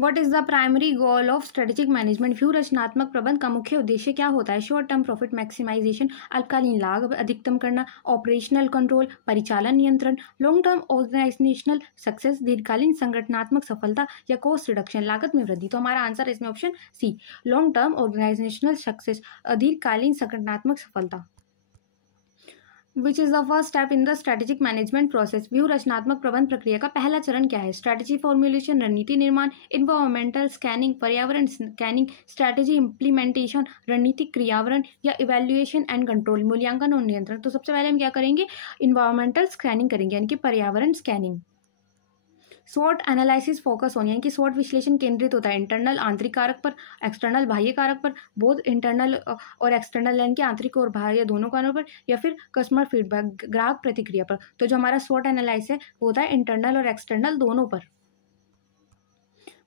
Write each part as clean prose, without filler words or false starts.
What is the primary goal of strategic management? View रचनात्मक प्रबंध का मुख्य उद्देश्य क्या होता है? शॉर्ट टर्म प्रॉफिट मैक्सिमाइजेशन, अल्पकालीन लाभ अधिकतम करना, ऑपरेशनल कंट्रोल, परिचालन नियंत्रण, लॉन्ग टर्म ऑर्गेनाइजेशनल सक्सेस, दीर्घकालीन संगठनात्मक सफलता या कॉस्ट रिडक्शन, लागत में वृद्धि। तो हमारा आंसर है इसमें option C, long term organizational success, दीर्घकालीन संगठनात्मक सफलता। Which is the first step in the strategic management process? व्यू रचनात्मक प्रबंध प्रक्रिया का पहला चरण क्या है? स्ट्रेटेजी फॉर्मुलेशन, रणनीति निर्माण, इन्वायरमेंटल स्कैनिंग, पर्यावरण स्कैनिंग, स्ट्रेटेजी इम्प्लीमेंटेशन, रणनीतिक क्रियावरण या इवेल्युएशन एंड कंट्रोल, मूल्यांकन और नियंत्रण। तो सबसे पहले हम क्या करेंगे? इन्वायरमेंटल स्कैनिंग करेंगे, यानी कि पर्यावरण स्कैनिंग। स्वॉट एनालिसिस फोकस ऑन, यानी कि स्वॉट विश्लेषण केंद्रित होता है इंटरनल आंतरिक कारक पर, एक्सटर्नल बाह्य कारक पर, बोथ इंटरनल और एक्सटर्नल यानी कि आंतरिक और बाह्य दोनों कारणों पर, या फिर कस्टमर फीडबैक ग्राहक प्रतिक्रिया पर। तो जो हमारा स्वॉट एनालिसिस है वो होता है इंटरनल और एक्सटर्नल दोनों पर।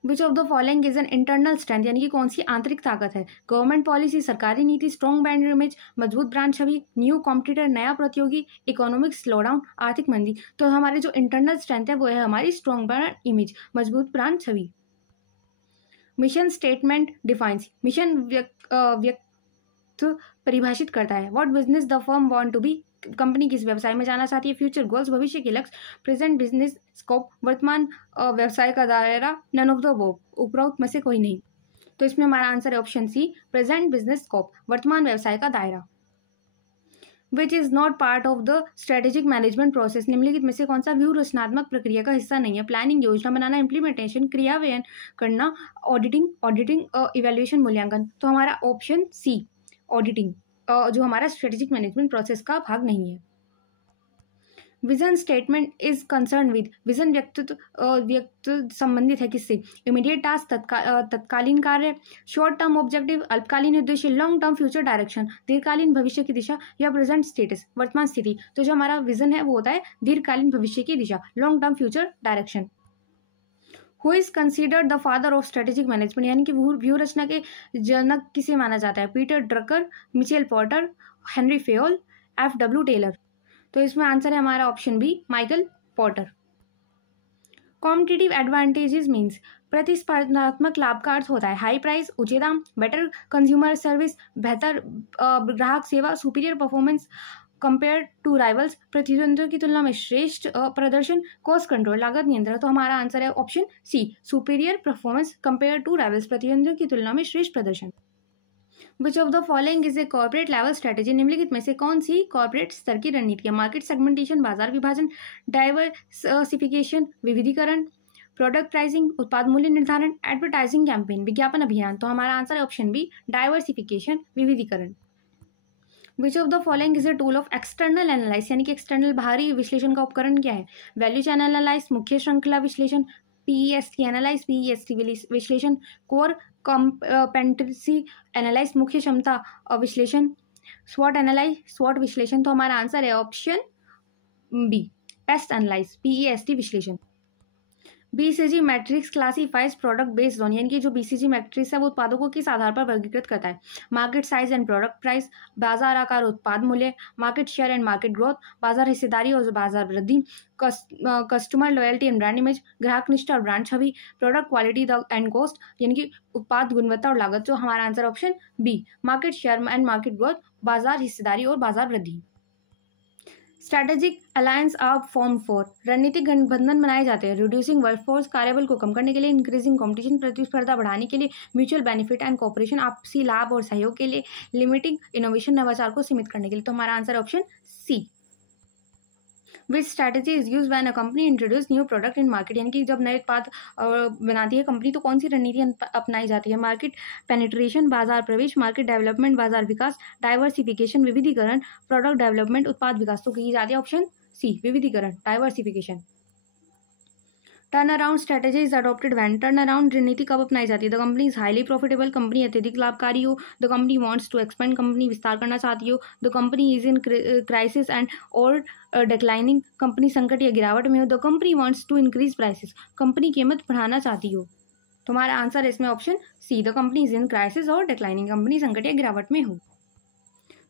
विच of the following is an internal strength, यानी कि कौन सी आंतरिक ताकत है? गवर्नमेंट पॉलिसी, सरकारी नीति, स्ट्रॉन्ग ब्रांड इमेज, मजबूत ब्रांड छवि, न्यू कॉम्पिटिटर नया प्रतियोगी, इकोनॉमिक स्लोडाउन, आर्थिक मंदी। तो हमारे जो इंटरनल स्ट्रेंथ है वो है हमारी स्ट्रॉन्ग ब्रांड इमेज, मजबूत ब्रांड छवि। मिशन स्टेटमेंट डिफाइंस, मिशन व्यक्त परिभाषित करता है। What business the firm want to be, company किस व्यवसाय में जाना चाहती है। फ्यूचर गोल्स, भविष्य के लक्ष्य। प्रेजेंट बिजनेस स्कोप, वर्तमान व्यवसाय का दायरा। नन ऑफ द अबव, उपरोक्त में से कोई नहीं। तो इसमें हमारा आंसर है option C, present business scope, वर्तमान व्यवसाय का दायरा। Which is not part of the strategic management process, निम्नलिखित में से कौन सा व्यू रचनात्मक प्रक्रिया का हिस्सा नहीं है? प्लानिंग, योजना बनाना, इम्प्लीमेंटेशन, क्रियान्वयन करना, ऑडिटिंग, इवैल्यूएशन, मूल्यांकन। तो हमारा ऑप्शन सी, ऑडिटिंग, जो हमारा स्ट्रेटेजिक मैनेजमेंट प्रोसेस का भाग नहीं है। Vision statement is concern with, vision व्यक्त संबंधित है किससे? इमीडिएट टास्क, तत्कालीन कार्य, शॉर्ट टर्म ऑब्जेक्टिव, अल्पकालीन उद्देश्य, लॉन्ग टर्म फ्यूचर डायरेक्शन, दीर्घकालीन भविष्य की दिशा, या प्रेजेंट स्टेटस, वर्तमान स्थिति। तो जो हमारा विजन है वो होता है दीर्घकालीन भविष्य की दिशा, long term future direction. Who is considered the father of strategic management, यानी कि व्यू रचना के जनक किसे माना जाता है? Peter Drucker, Mitchell Porter, Henri Fayol, F.W. Taylor. तो इसमें आंसर है हमारा option B, Michael Porter. Competitive advantages means, प्रतिस्पर्धात्मक लाभ का अर्थ होता है हाई प्राइस, ऊंचे दाम, बेटर कंज्यूमर सर्विस, बेहतर ग्राहक सेवा, superior performance compare to rivals, प्रतिद्वंद्वियों की तुलना में श्रेष्ठ प्रदर्शन, कॉस्ट कंट्रोल, लागत नियंत्रण। तो हमारा आंसर है option C, superior performance compare to rivals, प्रतिद्वंद्वियों की तुलना में श्रेष्ठ प्रदर्शन। Which of the following is a corporate level strategy, निम्नलिखित में से कौन सी कॉर्पोरेट स्तर की रणनीति है? मार्केट सेगमेंटेशन, बाजार विभाजन, डाइवर्सिफिकेशन, विविधीकरण, प्रोडक्ट प्राइसिंग, उत्पाद मूल्य निर्धारण, एडवर्टाइजिंग कैंपेन, विज्ञापन अभियान। तो हमारा आंसर है ऑप्शन बी, डाइवर्सिफिकेशन, विविधीकरण। विच of the following is a tool of external analyse, यानी कि एक्सटर्नल बाहरी विश्लेषण का उपकरण क्या है? वैल्यू चैन एनालाइज, मुख्य श्रृंखला विश्लेषण, PEST एनालाइज, PEST विश्लेषण, कोर कॉम्पेटेंसी एनालाइज, मुख्य क्षमता विश्लेषण, स्वॉट एनालाइज, स्वॉट विश्लेषण। तो हमारा आंसर है option B, PEST analyse, PEST विश्लेषण। BCG matrix classifies product based on, यानी कि जो BCG मैट्रिक्स है वो उत्पादों को किस आधार पर वर्गीकृत करता है? Market size and product price, बाजार आकार, उत्पाद मूल्य, market share and market growth, बाजार हिस्सेदारी और बाजार वृद्धि, customer loyalty and brand image, ग्राहक निष्ठा और ब्रांड छवि, प्रोडक्ट क्वालिटी एंड कॉस्ट, यानी कि उत्पाद गुणवत्ता और लागत। जो हमारा answer option B, market share and market growth, बाजार हिस्सेदारी और बाजार वृद्धि। Strategic alliance are form for, रणनीतिक गठबंधन बनाए जाते हैं रिड्यूसिंग वर्कफोर्स, कार्यबल को कम करने के लिए, इंक्रीजिंग कंपटीशन, प्रतिस्पर्धा बढ़ाने के लिए, म्यूचुअल बेनिफिट एंड कोऑपरेशन, आपसी लाभ और सहयोग के लिए, लिमिटिंग इनोवेशन, नवाचार को सीमित करने के लिए। तो हमारा answer option C. Which strategy is use when a company introduce new product in market, यानी कि जब नए उत्पाद बनाती है कंपनी तो कौन सी रणनीति अपनाई जाती है? मार्केट पेनिट्रेशन, बाजार प्रवेश, मार्केट डेवलपमेंट, बाजार विकास, डाइवर्सिफिकेशन, विविधीकरण, प्रोडक्ट डेवलपमेंट, उत्पाद विकास। तो की जाती है ऑप्शन सी, विविधीकरण, diversification. Turn around strategy is adopted when, turn around रणनीति कब अपनाई जाती है? The company is highly profitable, company अत्यधिक लाभकारी हो, the company wants to expand, company विस्तार करना चाहती हो, the company is in crisis and और डिक्लाइनिंग, कंपनी संकट या गिरावट में हो, the company wants to increase prices, company कीमत बढ़ाना चाहती हो। तो हमारा आंसर है इसमें option C, the company is in crisis और डिक्लाइनिंग, कंपनी संकट या गिरावट में हो।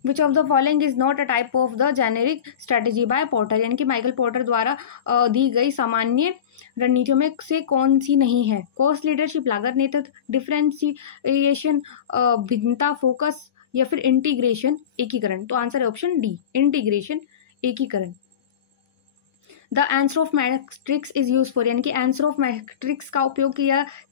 Which of the following is not a type of the generic strategy by Porter, यानी कि माइकल पोर्टर द्वारा दी गई सामान्य रणनीतियों में से कौन सी नहीं है? कॉस्ट लीडरशिप, लागत नेतृत्व, डिफरेंशिएशन, भिन्नता, फोकस, या फिर इंटीग्रेशन, एकीकरण। तो आंसर है ऑप्शन डी, इंटीग्रेशन, एकीकरण। The answer of matrix is use for, यानी कि आंसर ऑफ मैट्रिक्स का उपयोग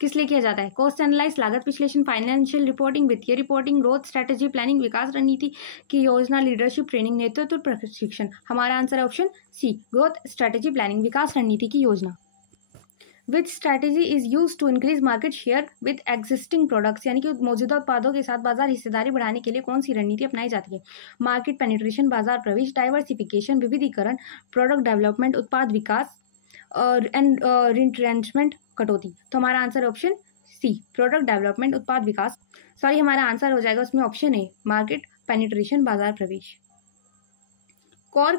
किस लिए किया जाता है? कॉस्ट एनालाइज, लागत विश्लेषण, फाइनेंशियल रिपोर्टिंग, वित्तीय रिपोर्टिंग, ग्रोथ स्ट्रेटेजी प्लानिंग, विकास रणनीति की योजना, लीडरशिप ट्रेनिंग, नेतृत्व प्रशिक्षण। हमारा आंसर है option C, growth strategy planning, विकास रणनीति की योजना। Which strategy is use to increase market share with existing products, यानी कि मौजूदा उत्पादों के साथ बाजार हिस्सेदारी बढ़ाने के लिए कौन सी रणनीति अपनाई जाती है? मार्केट पेनिट्रेशन, बाजार प्रवेश, डाइवर्सिफिकेशन, विविधीकरण, प्रोडक्ट डेवलपमेंट, उत्पाद विकास, एंड रिट्रेंचमेंट, कटौती। तो हमारा answer option C, product development, उत्पाद विकास। सॉरी, हमारा आंसर हो जाएगा उसमें ऑप्शन ए, मार्केट पेनिट्रेशन, बाजार प्रवेश। Core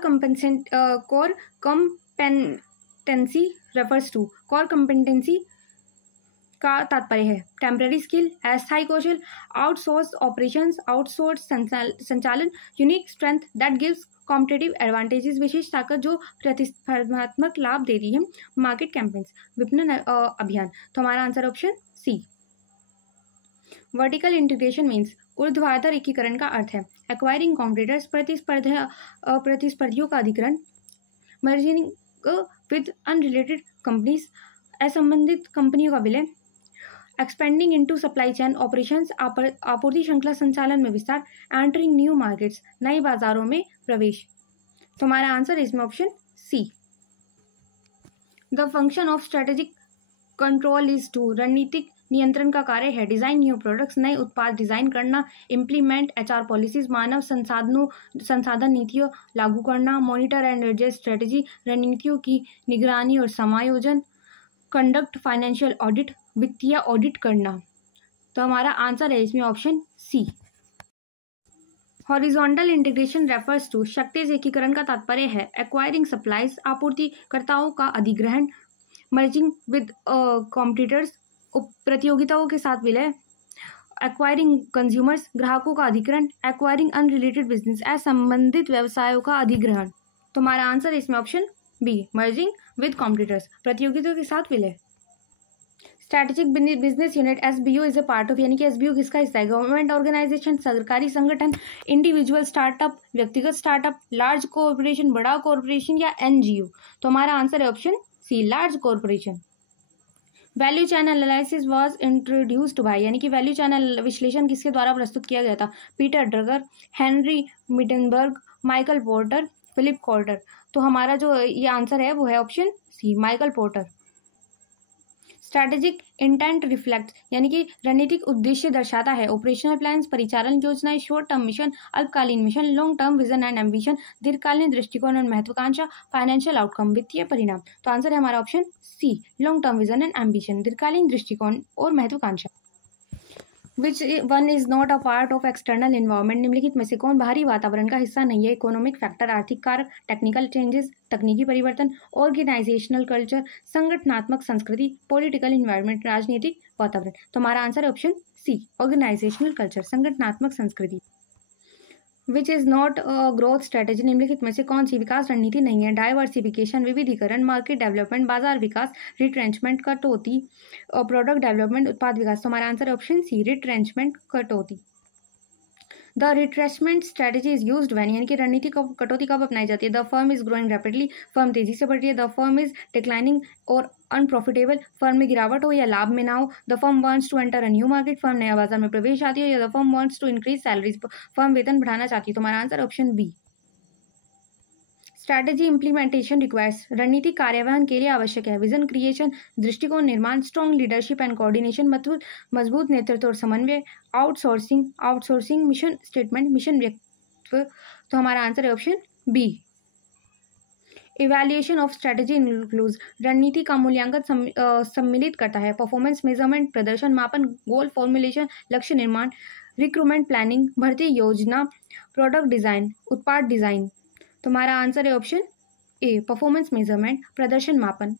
competency refers to, core competency का तात्पर्य है टेम्पररी स्किल, अस्थायी कौशल, आउटसोर्स ऑपरेशंस, आउटसोर्स संचालन, unique strength that gives competitive advantages, विशेष ताकत जो प्रतिस्पर्धात्मक लाभ देती है, मार्केट कैंपेन्स, विपणन अभियान। तो हमारा answer option C. Vertical integration means, ऊर्ध्वाधर एकीकरण का अर्थ है एक्वायरिंग कॉम्पिटिटर्स, प्रतिस्पर्धियों का अधिग्रहण, मर्जिंग विद अनरिलेटेड कंपनीज, असंबंधित कंपनियों का विलय, expanding into supply chain operations, आपूर्ति श्रृंखला संचालन में विस्तार, एंटरिंग न्यू मार्केट्स, नए बाजारों में प्रवेश। तो हमारा आंसर है इसमें option C. The function of strategic control is to, रणनीतिक नियंत्रण का कार्य है डिजाइन न्यू प्रोडक्ट्स, नए उत्पाद डिजाइन करना, इम्प्लीमेंट एचआर पॉलिसीज, मानव संसाधन नीतियों लागू करना, मॉनिटर एंड एडजस्ट स्ट्रेटेजी, रणनीतियों की निगरानी और समायोजन, कंडक्ट फाइनेंशियल ऑडिट, वित्तीय ऑडिट करना। तो हमारा आंसर है इसमें option C. Horizontal integration refers to, क्षैतिज एकीकरण का तात्पर्य है एक्वायरिंग सप्लाईज, आपूर्तिकर्ताओं का अधिग्रहण, मर्जिंग विद कॉम्पिटिटर्स, प्रतियोगिताओं के साथ विलय, एक्वायरिंग कंज्यूमर्स, ग्राहकों का अधिग्रहण, एक्वायरिंग अनरिलेटेड बिजनेस, असंबंधित व्यवसायों का अधिग्रहण। तो हमारा आंसर इसमें option B, merging with competitors, प्रतियोगिताओं के साथ विलय। Strategic business unit SBO is a part of, यानी कि एसबीओ किसका हिस्सा है? गवर्नमेंट ऑर्गेनाइजेशन, सरकारी संगठन, इंडिविजुअल स्टार्टअप, व्यक्तिगत स्टार्टअप, लार्ज कॉर्पोरेशन, बड़ा कॉर्पोरेशन, या एनजीओ। तो हमारा आंसर है option C, large corporation. Value chain analysis was introduced by, यानी कि वैल्यू चैनल विश्लेषण किसके द्वारा प्रस्तुत किया गया था? Peter Drucker, Henry Mintzberg, Michael Porter, Philip Kotler. तो हमारा जो ये आंसर है वो है option C, Michael Porter. Strategic intent reflect, यानी कि रणनीतिक उद्देश्य दर्शाता है ऑपरेशनल प्लान्स, परिचालन योजनाएं, शॉर्ट टर्म मिशन, अल्पकालीन mission, long term vision and ambition, दीर्घकालीन दृष्टिकोण और महत्वाकांक्षा, फाइनेंशियल आउटकम, वित्तीय परिणाम। तो आंसर है हमारा option C, long term vision and ambition, दीर्घकालीन दृष्टिकोण और महत्वाकांक्षा। Which one is not a part of external environment, निम्नलिखित में से कौन बाहरी वातावरण का हिस्सा नहीं है? इकोनॉमिक फैक्टर, आर्थिक कारक, टेक्निकल चेंजेस, तकनीकी परिवर्तन, ऑर्गेनाइजेशनल कल्चर, संगठनात्मक संस्कृति, पॉलिटिकल इन्वायरमेंट, राजनीतिक वातावरण। तो हमारा आंसर है ऑप्शन सी, ऑर्गेनाइजेशनल कल्चर, संगठनात्मक संस्कृति। विच इज नॉट ग्रोथ स्ट्रेटेजी, निम्नलिखित में से कौन सी विकास रणनीति नहीं है? डाइवर्सिफिकेशन, विविधीकरण, मार्केट डेवलपमेंट, बाजार विकास, रिट्रेंचमेंट, कटौती, प्रोडक्ट डेवलपमेंट, उत्पाद विकास। तो हमारा आंसर है ऑप्शन सी, रिट्रेंचमेंट, कटौती। The retracement strategy is used when, यानी कि रणनीति कटौती कब अपनाई जाती है? The firm is growing rapidly, firm तेजी से बढ़ रही है, द फर्म इज डिक्लाइनिंग और अनप्रॉफिटेबल, फर्म में गिरावट हो या लाभ में ना हो, the firm wants to enter a new market, firm नया बाजार में प्रवेश चाहती है, या the firm wants to increase salaries, firm वेतन बढ़ाना चाहती है। तो हमारा answer option B. Strategy implementation requires, रणनीतिक कार्यान्वयन के लिए आवश्यक है विजन क्रिएशन, दृष्टिकोण निर्माण, स्ट्रॉन्ग लीडरशिप एंड कोऑर्डिनेशन, मजबूत नेतृत्व और समन्वय, आउटसोर्सिंग, मिशन स्टेटमेंट, मिशन व्यक्तित्व। तो हमारा आंसर है option B. Evaluation of strategy includes, रणनीति का मूल्यांकन सम्मिलित करता है परफॉर्मेंस मेजरमेंट, प्रदर्शन मापन, गोल फॉर्मुलेशन, लक्ष्य निर्माण, रिक्रूटमेंट प्लानिंग, भर्ती योजना, प्रोडक्ट डिजाइन, उत्पाद डिजाइन। तुम्हारा आंसर है ऑप्शन ए, परफॉर्मेंस मेजरमेंट, प्रदर्शन मापन।